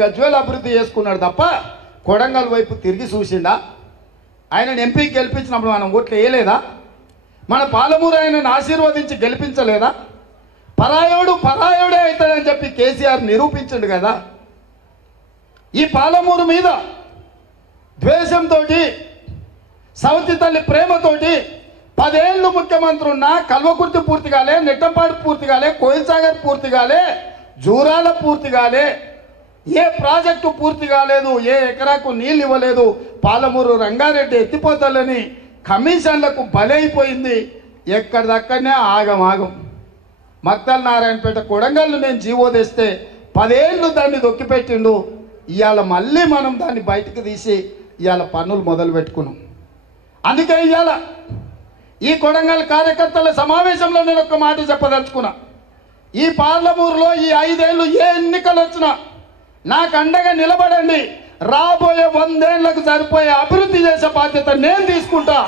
గజ్వేల్ అభివృద్ధి చేసుకున్నాడు తప్ప కొడంగల్ వైపు తిరిగి చూసిండా? ఆయనను ఎంపీకి గెలిపించినప్పుడు మనం ఓట్లు వేయలేదా? మన పాలమూరు ఆయనను ఆశీర్వదించి గెలిపించలేదా? పరాయోడు పరాయోడే అవుతాడని చెప్పి కేసీఆర్ నిరూపించండు కదా. ఈ పాలమూరు మీద ద్వేషంతో, సవతి తల్లి ప్రేమతోటి 10 ఏళ్ళు ముఖ్యమంత్రి ఉన్నా కల్వకుర్తి పూర్తి కాలే, నెట్టంపాడు పూర్తి కాలే, కోయిల్ సాగర్ పూర్తి కాలే, జూరాల పూర్తి కాలే, ఏ ప్రాజెక్టు పూర్తి కాలేదు, ఏ ఎకరాకు నీళ్ళు ఇవ్వలేదు. పాలమూరు రంగారెడ్డి ఎత్తిపోతలని కమిషన్లకు బలైపోయింది. ఎక్కడిదక్కడనే ఆగం. మక్తల్ నారాయణపేట కొడంగల్ను నేను జీవో తెస్తే 10 ఏళ్ళు దాన్ని దొక్కిపెట్టిండు. ఇవాళ మళ్ళీ మనం దాన్ని బయటకు తీసి ఇవాళ పన్నులు మొదలు పెట్టుకున్నాం. అందుకే ఇవాళ ఈ కొడంగల్ కార్యకర్తల సమావేశంలో నేను ఒక మాట చెప్పదలుచుకున్నా. ఈ పార్లమూరులో ఈ 5 ఏళ్ళు ఏ ఎన్నికలు వచ్చినా నాకు అండగా నిలబడండి. రాబోయే 100 ఏళ్లకు సరిపోయే అభివృద్ధి చేసే బాధ్యత నేను తీసుకుంటా.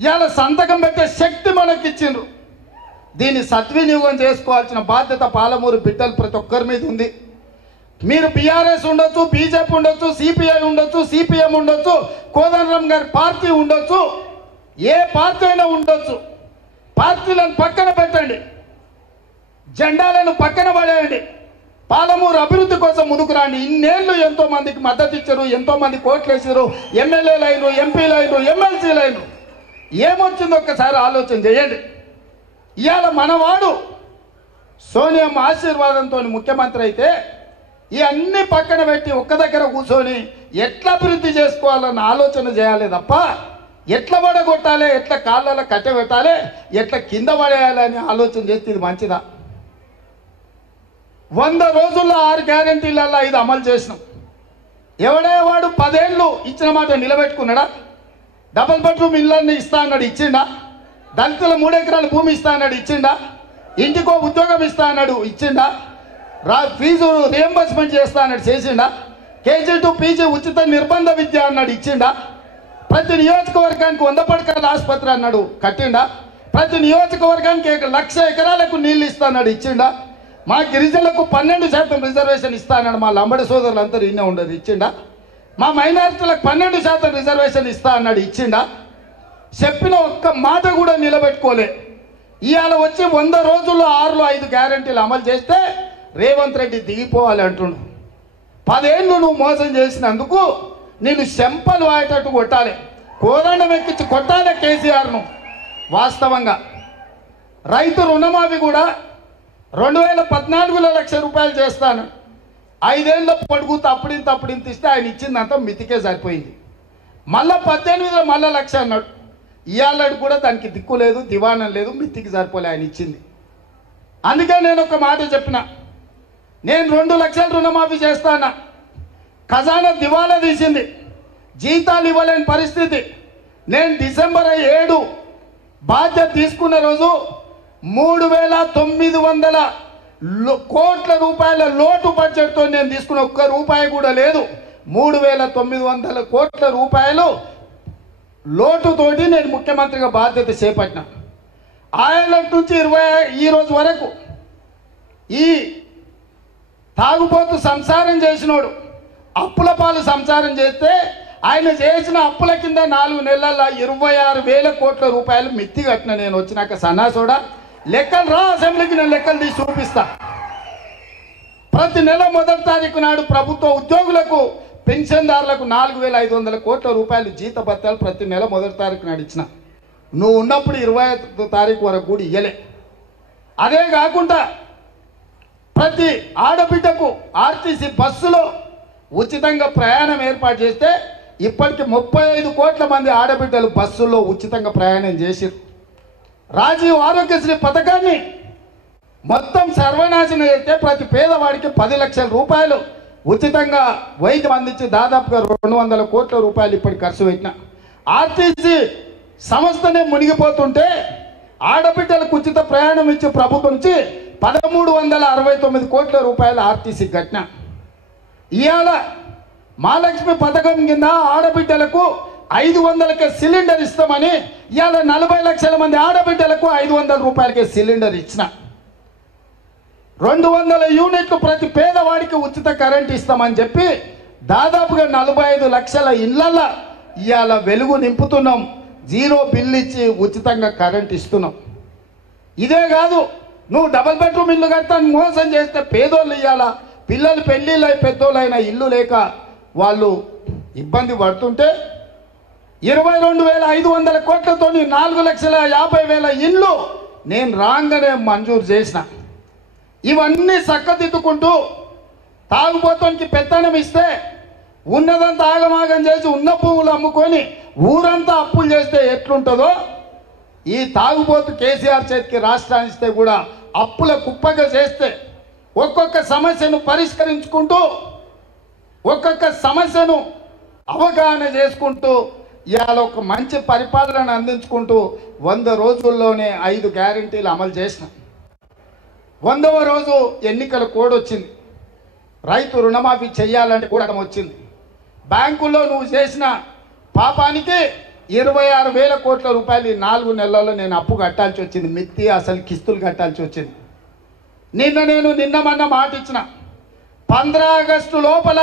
ఇవాళ సంతకం పెట్టే శక్తి మనకి ఇచ్చిండ్రు. దీన్ని సద్వినియోగం చేసుకోవాల్సిన బాధ్యత పాలమూరు బిడ్డలు ప్రతి ఒక్కరి మీద ఉంది. మీరు బీఆర్ఎస్ ఉండొచ్చు, బీజేపీ ఉండొచ్చు, సిపిఐ ఉండొచ్చు, సిపిఎం ఉండొచ్చు, కోదండరాం గారి పార్టీ ఉండొచ్చు, ఏ పార్టీ అయినా ఉండొచ్చు. పార్టీలను పక్కన పెట్టండి, జెండాలను పక్కన పడేయండి. పాలమూరు అభివృద్ధి కోసం ముందుకు రండి. ఇన్నేళ్ళు ఎంతో మందికి మద్దతు ఇచ్చారు, ఎంతో మంది కోట్లు వేసారు, ఎమ్మెల్యేలు అయినరు, ఎంపీలు అయినరు, ఎమ్మెల్సీలు అయినరు. ఏమొచ్చిందో ఒక్కసారి ఆలోచన చేయండి. ఇవాళ మనవాడు సోనియమ్మ ఆశీర్వాదంతో ముఖ్యమంత్రి అయితే ఇవన్నీ పక్కన పెట్టి ఒక్క దగ్గర కూర్చొని ఎట్లా అభివృద్ధి చేసుకోవాలన్న ఆలోచన చేయాలి తప్ప ఎట్లా పడగొట్టాలి, ఎట్లా కాళ్ళలో కట్టె పెట్టాలి, ఎట్లా కింద పడేయాలి అని ఆలోచన చేస్తే ఇది మంచిదా? 100 రోజుల్లో 6 గ్యారెంటీలలో 5 అమలు చేసినాం. ఎవడేవాడు 10 ఏళ్ళు ఇచ్చిన మాట నిలబెట్టుకున్నాడా? డబుల్ బెడ్రూమ్ ఇళ్ళని ఇస్తా అన్నాడు, ఇచ్చిండా? దళితుల 3 ఎకరాల భూమి ఇస్తా అన్నాడు, ఇచ్చిండా? ఇంటికో ఉద్యోగం ఇస్తా అన్నాడు, ఇచ్చిండా? ఫీజు రియంబర్స్మెంట్ చేస్తా అన్నాడు, చేసిండా? కేజీ టు పీజీ ఉచిత నిర్బంధ విద్య అన్నాడు, ఇచ్చిండా? ప్రతి నియోజకవర్గానికి 100 పడకల ఆసుపత్రి అన్నాడు, కట్టిండా? ప్రతి నియోజకవర్గానికి 1,00,000 ఎకరాలకు నీళ్ళు ఇస్తా అన్నాడు, ఇచ్చిండా? మా గిరిజనులకు 12% రిజర్వేషన్ ఇస్తా అన్నాడు, మా లంబడి సోదరులు అందరూ ఇన్నే ఉండదు, ఇచ్చిండా? మా మైనారిటీలకు 12% రిజర్వేషన్ ఇస్తా అన్నాడు, ఇచ్చిండా? చెప్పిన ఒక్క మాట కూడా నిలబెట్టుకోలే. ఇవాళ వచ్చి 100 రోజుల్లో 6లో 5 గ్యారెంటీలు అమలు చేస్తే రేవంత్ రెడ్డి దిగిపోవాలి అంటుండు. 10 ఏళ్ళు నువ్వు మోసం చేసినందుకు నేను చెంపలు వాయేటట్టు కొట్టాలి, కోదండం ఎక్కించి కొట్టాలి కేసీఆర్ను. వాస్తవంగా రైతు రుణమాఫీ కూడా 2014లో 1,00,000 రూపాయలు చేస్తాను, 5 ఏళ్ళ పొడుగుతూ అప్పుడింత ఇస్తే ఆయన ఇచ్చిందంతా మితికే సరిపోయింది. మళ్ళా 18లో మళ్ళీ 1,00,000 అన్నాడు. ఇవాళ కూడా దానికి దిక్కు లేదు, దివాణం లేదు, మితికి సరిపోలే ఆయన ఇచ్చింది. అందుకే నేను ఒక మాట చెప్పిన, నేను 2 లక్షల రుణమాఫీ చేస్తానా, ఖజానా దివాలా తీసింది, జీతాలు ఇవ్వలేని పరిస్థితి. నేను డిసెంబర్ 7 బాధ్యత తీసుకున్న రోజు 3,900 కోట్ల రూపాయల లోటు బడ్జెట్తో నేను తీసుకున్న ఒక్క రూపాయి కూడా లేదు. 3,900 కోట్ల రూపాయలు లోటుతోటి నేను ముఖ్యమంత్రిగా బాధ్యత చేపట్టిన. ఆయన నుంచి ఈ రోజు వరకు ఈ తాగుబోతు సంసారం చేసినోడు అప్పుల పాలు సంసారం చేస్తే ఆయన చేసిన అప్పుల కింద 4 నెలల 26,000 కోట్ల రూపాయలు మిత్తి కట్టిన నేను వచ్చినాక. సన్నాసోడా లెక్కలు రా, అసెంబ్లీకి నేను లెక్కలు తీసి చూపిస్తా. ప్రతి నెల 1వ తారీఖు నాడు ప్రభుత్వ ఉద్యోగులకు పెన్షన్దారులకు 4,500 కోట్ల రూపాయలు జీత భత్యాలు ప్రతి నెల 1వ తారీఖు నాడు ఇచ్చిన. నువ్వు ఉన్నప్పుడు 25వ తారీఖు వరకు కూడా ఇయ్యలే. అదే కాకుండా ప్రతి ఆడబిడ్డకు ఆర్టీసీ బస్సులో ఉచితంగా ప్రయాణం ఏర్పాటు చేస్తే ఇప్పటికి 35 కోట్ల మంది ఆడబిడ్డలు బస్సుల్లో ఉచితంగా ప్రయాణం చేసిరు. రాజీవ్ ఆరోగ్యశ్రీ పథకాన్ని మొత్తం సర్వనాశనం చేస్తే ప్రతి పేదవాడికి 10 లక్షల రూపాయలు ఉచితంగా వైద్యం అందించి దాదాపుగా 200 కోట్ల రూపాయలు ఇప్పటికి ఖర్చు పెట్టిన. ఆర్టీసీ సంస్థనే మునిగిపోతుంటే ఆడబిడ్డలకు ఉచిత ప్రయాణం ఇచ్చి ప్రభుత్వం నుంచి 1,369 కోట్ల రూపాయలు ఆర్టీసీ కట్టిన. ఇవాళ మహాలక్ష్మి పథకం కింద ఆడబిడ్డలకు 500కే సిలిండర్ ఇస్తామని ఇవాళ 40 లక్షల మంది ఆడబిడ్డలకు 500 రూపాయలకే సిలిండర్ ఇచ్చిన. 200 యూనిట్లు ప్రతి పేదవాడికి ఉచిత కరెంట్ ఇస్తామని చెప్పి దాదాపుగా 45 లక్షల ఇళ్లల్లో ఇవాళ వెలుగు నింపుతున్నాం. 0 బిల్లు ఇచ్చి ఉచితంగా కరెంట్ ఇస్తున్నాం. ఇదే కాదు, నువ్వు డబల్ బెడ్రూమ్ ఇల్లు కడతాను మోసం చేస్తే పేదోళ్ళు ఇవ్వాల పిల్లలు పెళ్ళిళ్ళై పెద్దోళ్ళైన ఇల్లు లేక వాళ్ళు ఇబ్బంది పడుతుంటే 22,500 కోట్లతో 4,50,000 ఇళ్ళు నేను రాగానే మంజూరు చేసిన. ఇవన్నీ చక్కదిద్దుకుంటూ తాగుబోతానికి పెత్తనం ఇస్తే ఉన్నదంతా ఆగమాగం చేసి ఉన్న పువ్వులు అమ్ముకొని ఊరంతా అప్పులు చేస్తే ఎట్లుంటుందో ఈ తాగుబోతు కేసీఆర్ చేతికి రాష్ట్రాన్ని ఇస్తే కూడా అప్పుల కుప్పగా చేస్తే ఒక్కొక్క సమస్యను పరిష్కరించుకుంటూ ఒక్కొక్క సమస్యను అవగాహన చేసుకుంటూ ఇవాళ ఒక మంచి పరిపాలన అందించుకుంటూ 100 రోజుల్లోనే 5 గ్యారెంటీలు అమలు చేసిన. 100వ రోజు ఎన్నికల కోడ్ వచ్చింది. రైతు రుణమాఫీ చేయాలంటే కూడా వచ్చింది. బ్యాంకుల్లో నువ్వు చేసిన పాపానికి 26,000 కోట్ల రూపాయలు 4 నెలల్లో నేను అప్పు కట్టాల్సి వచ్చింది. మిత్తి అసలు కిస్తులు కట్టాల్సి వచ్చింది. నిన్న మొన్న మాట ఇచ్చిన 15 ఆగస్టు లోపల